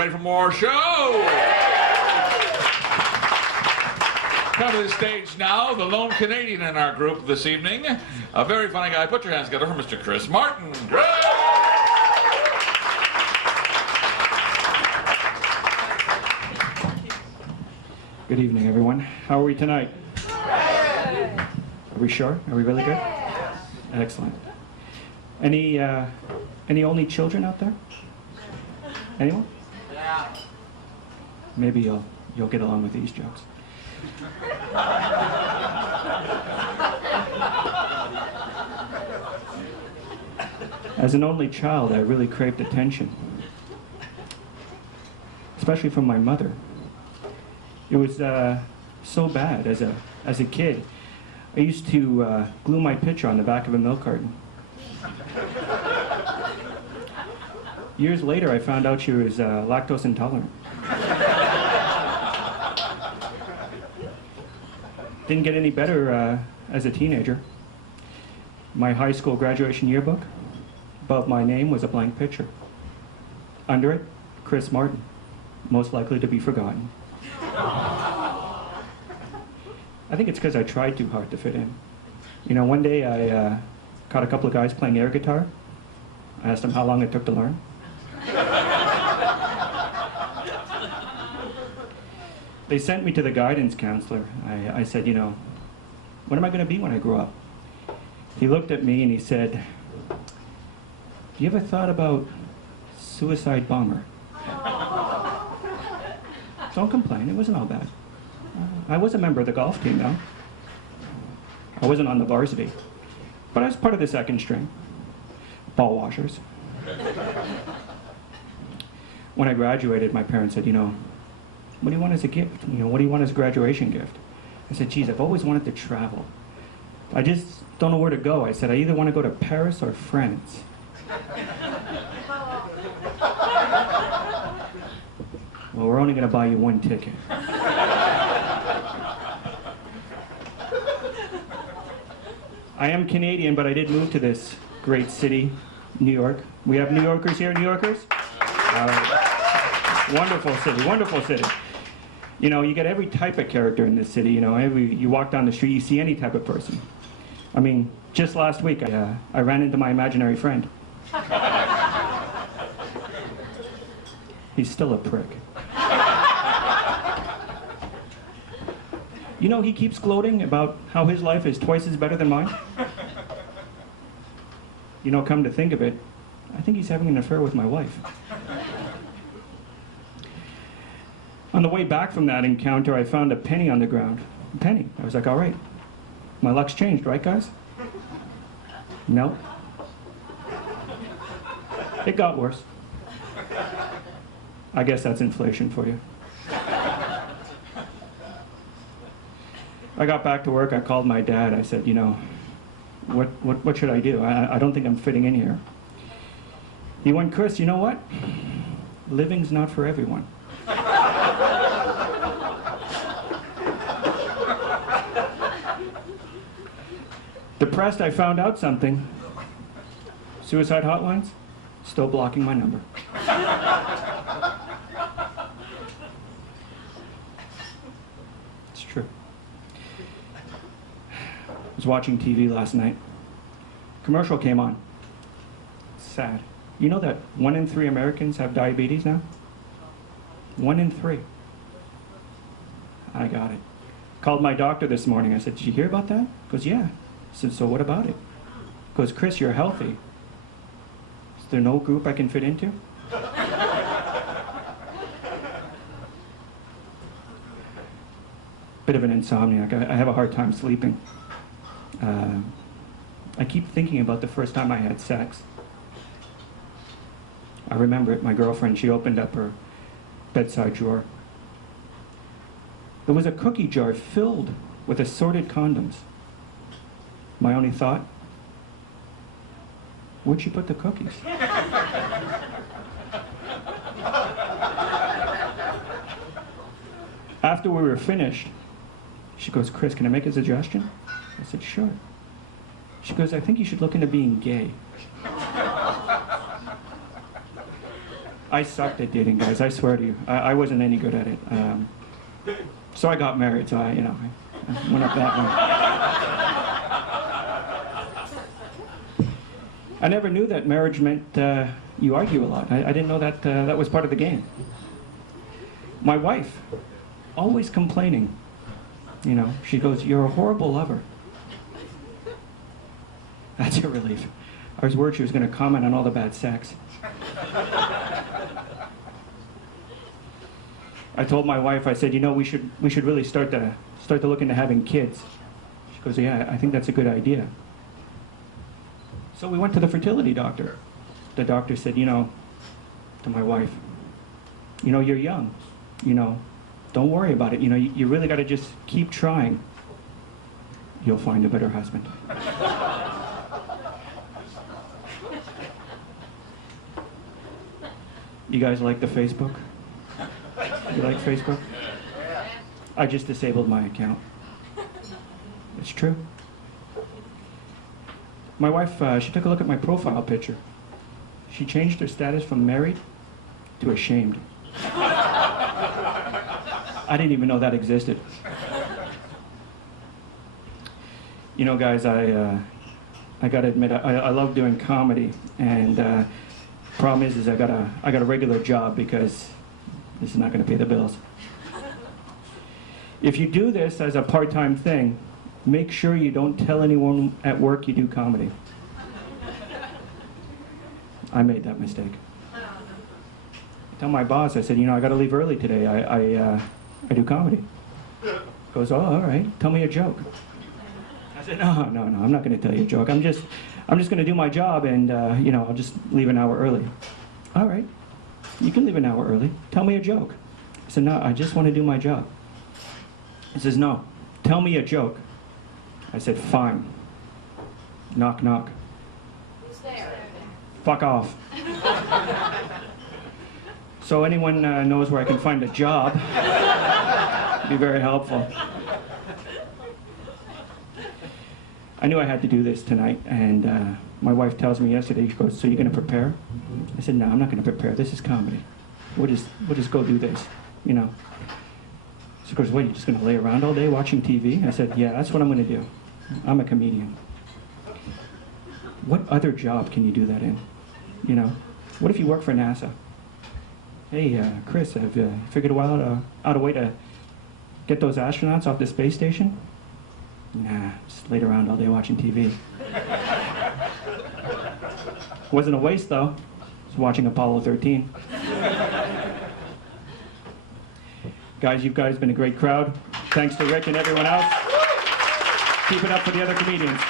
ready for more show? Come to the stage now, the lone Canadian in our group this evening. A very funny guy. Put your hands together for Mr. Chris Martin. Good evening, everyone. How are we tonight? Are we sure? Are we really good? Excellent. Any only children out there? Anyone? Yeah. Maybe you'll get along with these jokes. As an only child, I really craved attention, especially from my mother. It was so bad as a kid. I used to glue my picture on the back of a milk carton. Years later, I found out she was lactose intolerant. Didn't get any better as a teenager. My high school graduation yearbook, above my name was a blank picture. Under it, Chris Martin, most likely to be forgotten. I think it's because I tried too hard to fit in. You know, one day I caught a couple of guys playing air guitar. I asked them how long it took to learn. They sent me to the guidance counselor. I said, you know, what am I going to be when I grow up? He looked at me and he said, you ever thought about suicide bomber? Don't complain, it wasn't all bad. I was a member of the golf team, though. I wasn't on the varsity, but I was part of the second string. Ball washers. When I graduated, my parents said, you know, what do you want as a gift? You know, what do you want as a graduation gift? I said, geez, I've always wanted to travel. I just don't know where to go. I said, I either want to go to Paris or France. Well, we're only going to buy you one ticket. I am Canadian, but I did move to this great city, New York. We have New Yorkers here, New Yorkers? Wonderful city, wonderful city. You know, you get every type of character in this city. You know, you walk down the street, you see any type of person. I mean, just last week, I ran into my imaginary friend. He's still a prick. You know, he keeps gloating about how his life is twice as better than mine. You know, come to think of it, I think he's having an affair with my wife. On the way back from that encounter, I found a penny on the ground. A penny. I was like, all right, my luck's changed, right, guys? No. It got worse. I guess that's inflation for you. I got back to work, I called my dad, I said, you know, what should I do? I don't think I'm fitting in here. He went, Chris, you know what? Living's not for everyone. Depressed, I found out something. Suicide hotlines, still blocking my number. It's true. I was watching TV last night. Commercial came on. Sad. You know that 1 in 3 Americans have diabetes now? 1 in 3. I got it. Called my doctor this morning. I said, did you hear about that? He goes, yeah. I said, so what about it? He goes, Chris, you're healthy. Is there no group I can fit into? Bit of an insomniac. I have a hard time sleeping. I keep thinking about the first time I had sex. I remember it, my girlfriend, she opened up her bedside drawer. There was a cookie jar filled with assorted condoms. My only thought, where'd she put the cookies? After we were finished, she goes, Chris, can I make a suggestion? I said, sure. She goes, I think you should look into being gay. I sucked at dating, guys. I swear to you. I wasn't any good at it. So I got married, so I went up that one. I never knew that marriage meant you argue a lot. I didn't know that that was part of the game. My wife, always complaining. She goes, "You're a horrible lover." That's a relief. I was worried she was going to comment on all the bad sex. I told my wife, I said, we should really start to look into having kids. She goes, "Yeah, I think that's a good idea." So we went to the fertility doctor. The doctor said, to my wife, "You're young. Don't worry about it. You really got to just keep trying. You'll find a better husband." You guys like the Facebook? You like Facebook? I just disabled my account. It's true. My wife, she took a look at my profile picture. She changed her status from married to ashamed. I didn't even know that existed. Guys, I gotta admit, I love doing comedy, and problem is I got a regular job because this is not going to pay the bills. If you do this as a part-time thing, make sure you don't tell anyone at work you do comedy. I made that mistake. I tell my boss, I said, I got to leave early today. I do comedy. He goes, "Oh, all right. Tell me a joke." I said, No, I'm not going to tell you a joke. I'm just going to do my job, and I'll just leave an hour early. "All right, you can leave an hour early. Tell me a joke." I said, "No, I just want to do my job." He says, "No, tell me a joke." I said, "Fine. Knock, knock." Who's there? Fuck off. So anyone knows where I can find a job, it'd be very helpful. I knew I had to do this tonight, and my wife tells me yesterday, she goes, "So you're going to prepare?" I said, "No, I'm not going to prepare. This is comedy. We'll just go do this, She goes, "What, you're just going to lay around all day watching TV?" I said, "Yeah, that's what I'm going to do. I'm a comedian." What other job can you do that in? What if you work for NASA? "Hey, Chris, have you figured out a way to get those astronauts off the space station?" "Nah, just laid around all day watching TV." Wasn't a waste, though. I was watching Apollo 13. Guys, you guys been a great crowd. Thanks to Rick and everyone else. Keep it up for the other comedians.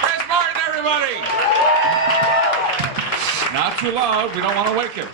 Chris Martin, everybody! Not too loud. We don't want to wake him.